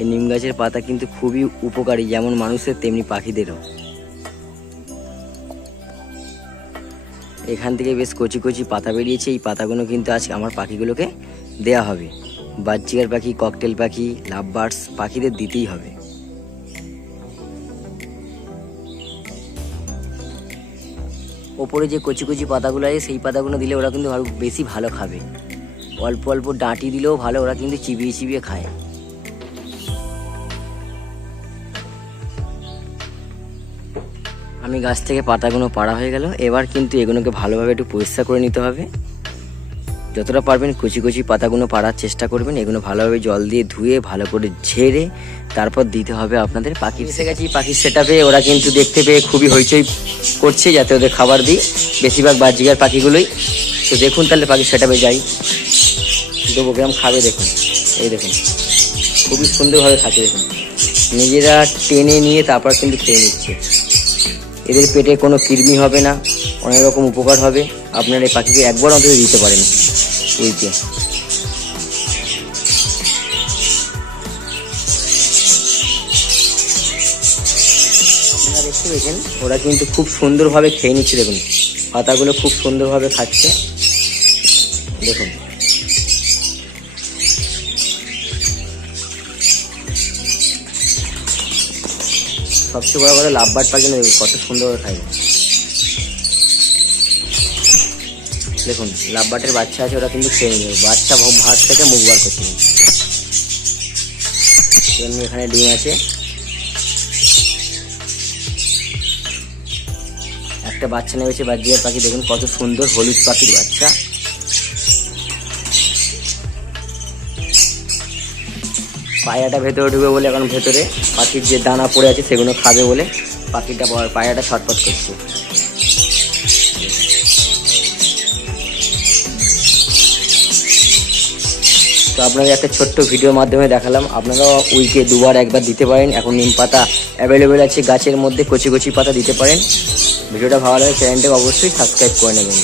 এই নিম গাছের পাতা কিন্তু খুবই উপকারী, যেমন মানুষের তেমনি পাখিদেরও। এখান থেকে বেশ কচি কচি পাতা বেরিয়েছে, এই পাতাগুলো কিন্তু আজকে আমার পাখিগুলোকে দেয়া হবে। বাজচিকার পাখি, ককটেল পাখি, লাভ বার্ডস পাখিদের দিতেই হবে। ওপরে যে কচি কচি পাতাগুলো আছে সেই পাতাগুলো দিলে ওরা কিন্তু আরো বেশি ভালো খাবে। অল্প অল্প ডাঁটি দিলেও ভালো, ওরা কিন্তু চিবিয়ে চিবিয়ে খায়। আমি গাছ থেকে পাতাগুলো পাড়া হয়ে গেল। এবার কিন্তু এগুলোকে ভালোভাবে একটু পরিষ্কার করে নিতে হবে। যতটা পারবেন কচি কচি পাতাগুলো পাড়ার চেষ্টা করবেন। এগুলো ভালোভাবে জল দিয়ে ধুয়ে ভালো করে ঝেড়ে তারপর দিতে হবে আপনাদের পাখি। এসে গেছি পাখির সেটআপে। ওরা কিন্তু দেখতে পেয়ে খুবই হইচই করছে যাতে ওদের খাবার দিই, বেশিরভাগ বাজচিকার পাখিগুলোই। তো দেখুন তাহলে পাখির সেটআপে যাই, দেবো গ্রাম খাবে। দেখুন, এই দেখুন খুবই সুন্দরভাবে খাচ্ছে। দেখুন নিজেরা টেনে নিয়ে তারপর কিন্তু খেয়ে নিচ্ছে। এদের পেটে কোনো কৃমি হবে না, অনেক রকম উপকার হবে। আপনারা এই পাখিকে একবার অন্তত দিতে পারেন উইকে। আপনারা দেখতে পেয়েছেন ওরা কিন্তু খুব সুন্দরভাবে খেয়ে নিচ্ছে। দেখুন পাতাগুলো খুব সুন্দরভাবে খাচ্ছে। দেখুন সবচেয়ে বড় কথা লাভ বার্ড পাখি দেখুন কত সুন্দরভাবে খায়। দেখুন লাভ বার্ডের বাচ্চা আছে, ওরা কিন্তু খেয়ে নেবে। বাচ্চা ভাত থেকে মুখ বার করছে। এখানে ডিম আছে, একটা বাচ্চা নেমেছে বাজচিকার পাখি। দেখুন কত সুন্দর হলুদ পাখির বাচ্চা। পায়রাটা ভেতরে ঢুকবে বলে এখন ভেতরে পাখির যে দানা পড়ে আছে সেগুলো খাবে বলে পাখিটা পায়রাটা ছটফট করছে। তো আপনাদের একটা ছোট্ট ভিডিওর মাধ্যমে দেখালাম। আপনারাও উইকে দুবার একবার দিতে পারেন। এখন নিম পাতা অ্যাভেলেবেল আছে গাছের মধ্যে, কচি কচি পাতা দিতে পারেন। ভিডিওটা ভালো লাগে চ্যানেলটাকে অবশ্যই সাবস্ক্রাইব করে নেবেন।